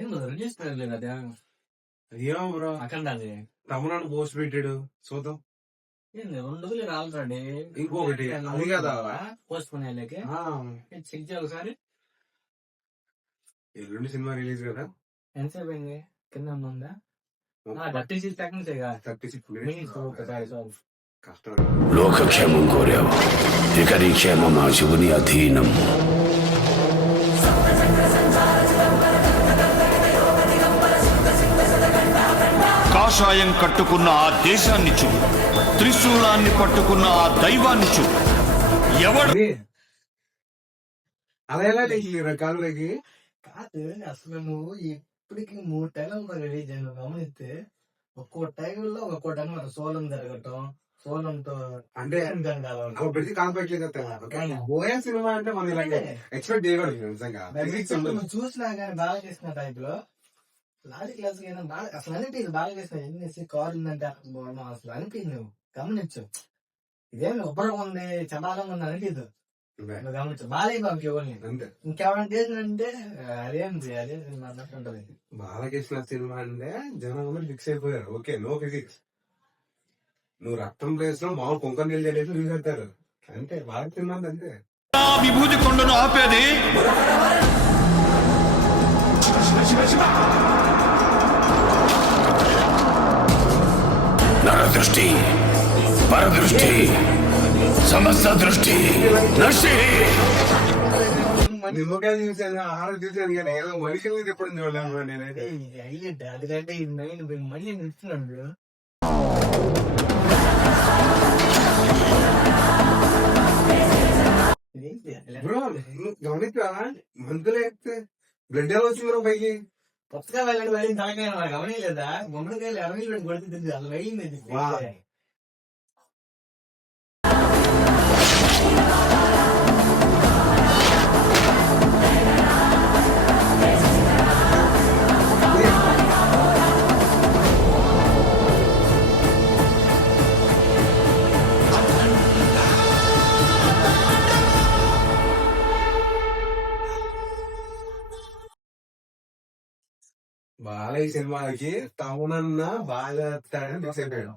ఏం రిలీజ్ లేదు అదే ఏమో బ్రో అఖండ అది తమిళనాడు పోస్ట్ పెట్టాడు చూద్దాం. ఏంది 2 రోజులు రాలండి. ఇంకొకటి అది కదా పోస్ట్ పోన్ అయ్యాకే చెక్ చేయాలి ఒకసారి. ఎల్లుండి సినిమా రిలీజ్ కదా. ఎంతసేపు అయింది కింద ఉందా 36 seconds 36 minutes. కష్టం. లోకక్షేమం కోరావు, ఇక నీ క్షేమం ఆ శివుని అధీనం. కాషాయం కట్టుకున్న ఆ దేశాన్ని చూడు, త్రిశూలాన్ని పట్టుకున్న ఆ దైవాన్ని చూడు. ఎవడు అలా ఎలా కాలులోకి కాదు. అసలు నువ్వు ఇప్పటికి 3 టైంలు రిలీజ్ అయిన గమనిస్తే ఒక్కో టైంలో ఒక్కో టైం సోలం జరగటం, సోలంతో అంటే ప్రతి కాన్ఫ్లిక్ట్ ఓయా సినిమా అంటే మనం ఇలాగే ఎక్స్పెక్ట్ చేయకూడదు నిజంగా. నువ్వు చూసినా కానీ బాగా చేసిన టైప్ లో లారీ క్లాస్ బాగా అసలు అనిపించింది. బాగా చేసిన ఎన్ని కార్ ఉందంటే అసలు అనిపించింది. నువ్వు గమనించు, ఇదేమి ఉబ్బరం ఉంది చండాలంగా ఉంది అనిపించదు. నువ్వు గమనించు బాగా ఇంకేమైనా చేసిందంటే అదేంటి అదే అన్నట్టుంటది. బాలకృష్ణ సినిమా అంటే జనం ఫిక్స్ అయిపోయారు. Okay no physics. నువ్వు రక్తం ప్లేస్ లో మామూలు కుంకం నీళ్ళు తెలియదు చూపెడతారు అంటే బాగా తిన్నది అంతే. విభూతి కొండను ఆపేది నరదృష్టి, పరదృష్టి, సమస్త దృష్టి నష్టి. నిమ్మకాయలు చూసాను, ఆహారం చూసాను కానీ ఏదో మనుషుల మీద ఎప్పుడు చూడలేను నేనైతే. అయ్యంటే అదికంటే మళ్ళీ నిలుస్తున్నాడు. బ్రో గమనించా మందులు వేస్తే బ్లడ్ ఎలా వచ్చింది బ్రో పైకి. పుస్తకాలు వెళ్ళండి వెళ్ళి తలకాయ గమనించలేదా? గుమ్మడికాయలు 20 పెట్టి కొడుతుంది అసలు వెళ్ళింది. బాలయ్య సినిమాకి తమనన్నా బాగా ఫిక్స్ అయిపోయాడు.